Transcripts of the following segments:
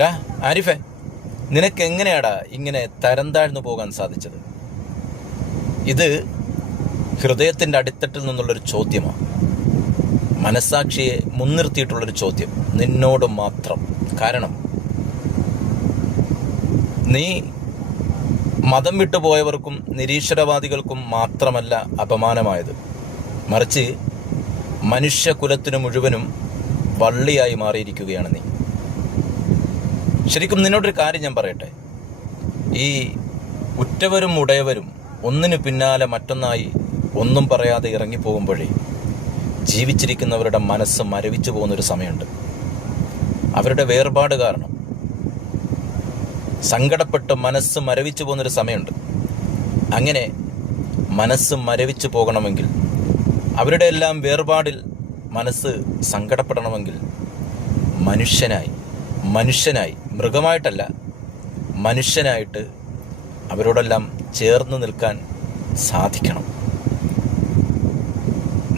ഡാ ആരിഫെ, നിനക്ക് എങ്ങനെയാടാ ഇങ്ങനെ തരം താഴ്ന്നു പോകാൻ സാധിച്ചത്? ഇത് ഹൃദയത്തിൻ്റെ അടിത്തട്ടിൽ നിന്നുള്ളൊരു ചോദ്യമാണ്. മനസ്സാക്ഷിയെ മുൻനിർത്തിയിട്ടുള്ളൊരു ചോദ്യം നിന്നോട് മാത്രം. കാരണം നീ മതം വിട്ടുപോയവർക്കും നിരീശ്വരവാദികൾക്കും മാത്രമല്ല അപമാനമായത്, മറിച്ച് മനുഷ്യകുലത്തിനു മുഴുവനും വള്ളിയായി മാറിയിരിക്കുകയാണ് നീ. ശരിക്കും നിന്നോടൊരു കാര്യം ഞാൻ പറയട്ടെ. ഈ ഉറ്റവരും ഉടയവരും ഒന്നിനു പിന്നാലെ മറ്റൊന്നായി ഒന്നും പറയാതെ ഇറങ്ങിപ്പോകുമ്പോഴേ ജീവിച്ചിരിക്കുന്നവരുടെ മനസ്സ് മരവിച്ചു പോകുന്നൊരു സമയമുണ്ട്. അവരുടെ വേർപാട് കാരണം സങ്കടപ്പെട്ട് മനസ്സ് മരവിച്ചു പോകുന്നൊരു സമയമുണ്ട്. അങ്ങനെ മനസ്സ് മരവിച്ചു പോകണമെങ്കിൽ, അവരുടെ എല്ലാം വേർപാടിൽ മനസ്സ് സങ്കടപ്പെടണമെങ്കിൽ മനുഷ്യനായി മൃഗമായിട്ടല്ല, മനുഷ്യനായിട്ട് അവരോടെല്ലാം ചേർന്ന് നിൽക്കാൻ സാധിക്കണം.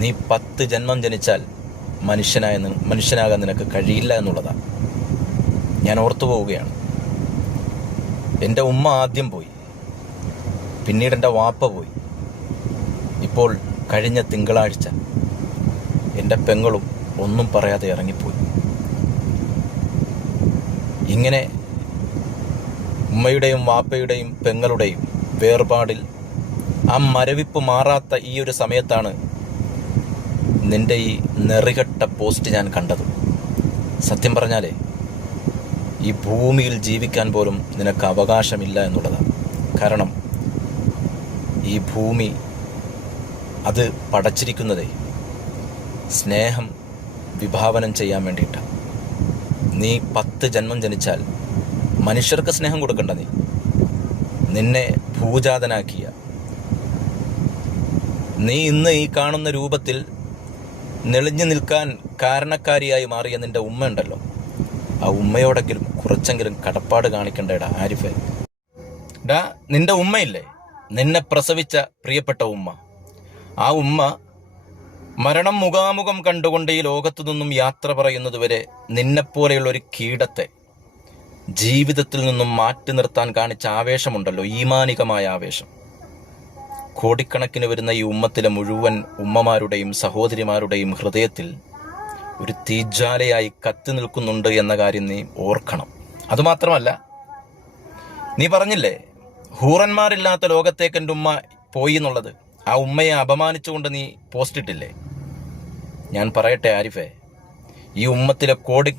നീ 10 ജന്മം ജനിച്ചാൽ മനുഷ്യനാകാൻ നിനക്ക് കഴിയില്ല എന്നുള്ളതാണ്. ഞാൻ ഓർത്തു പോവുകയാണ്. എൻ്റെ ഉമ്മ ആദ്യം പോയി, പിന്നീട് എൻ്റെ വാപ്പ പോയി, ഇപ്പോൾ കഴിഞ്ഞ തിങ്കളാഴ്ച എൻ്റെ പെങ്ങളും ഒന്നും പറയാതെ ഇറങ്ങിപ്പോയി. ഇങ്ങനെ ഉമ്മയുടെയും വാപ്പയുടെയും പെങ്ങളുടെയും വേർപാടിൽ ആ മരവിപ്പ് മാറാത്ത ഈ ഒരു സമയത്താണ് നിൻ്റെ ഈ നെറികെട്ട പോസ്റ്റ് ഞാൻ കണ്ടത്. സത്യം പറഞ്ഞാലേ ഈ ഭൂമിയിൽ ജീവിക്കാൻ പോലും നിനക്ക് അവകാശമില്ല എന്നുള്ളതാണ്. കാരണം ഈ ഭൂമി അത് പടച്ചിരിക്കുന്നതേ സ്നേഹം വിഭാവനം ചെയ്യാൻ വേണ്ടിയിട്ടാണ്. നീ 10 ജന്മം ജനിച്ചാൽ മനുഷ്യർക്ക് സ്നേഹം കൊടുക്കണ്ട. നിന്നെ ഭൂജാതനാക്കിയ, നീ ഇന്ന് ഈ കാണുന്ന രൂപത്തിൽ നെളിഞ്ഞു നിൽക്കാൻ കാരണക്കാരിയായി മാറിയ നിന്റെ ഉമ്മ ഉണ്ടല്ലോ, ആ ഉമ്മയോടെങ്കിലും കുറച്ചെങ്കിലും കടപ്പാട് കാണിക്കണ്ടേടാ ആരിഫെ. ഡാ, നിന്റെ ഉമ്മയില്ലേ, നിന്നെ പ്രസവിച്ച പ്രിയപ്പെട്ട ഉമ്മ, ആ ഉമ്മ മരണം മുഖാമുഖം കണ്ടുകൊണ്ട് ഈ ലോകത്തു നിന്നും യാത്ര പറയുന്നതുവരെ നിന്നെപ്പോലെയുള്ള ഒരു കീടത്തെ ജീവിതത്തിൽ നിന്നും മാറ്റി നിർത്താൻ കാണിച്ച ആവേശമുണ്ടല്ലോ, ഈമാനികമായ ആവേശം, കോടിക്കണക്കിന് വരുന്ന ഈ ഉമ്മത്തിലെ മുഴുവൻ ഉമ്മമാരുടെയും സഹോദരിമാരുടെയും ഹൃദയത്തിൽ ഒരു തീജ്വാലയായി കത്തി നിൽക്കുന്നുണ്ട് എന്ന കാര്യം നീ ഓർക്കണം. അതുമാത്രമല്ല, നീ പറഞ്ഞില്ലേ ഹൂറന്മാരില്ലാത്ത ലോകത്തേക്ക് എൻ്റെ ഉമ്മ പോയി എന്നുള്ളത്, ആ ഉമ്മയെ അപമാനിച്ചുകൊണ്ട് നീ പോസ്റ്റ് ഇട്ടില്ലേ? ഞാൻ പറയട്ടെ ആരിഫെ, ഈ ഉമ്മത്തിലെ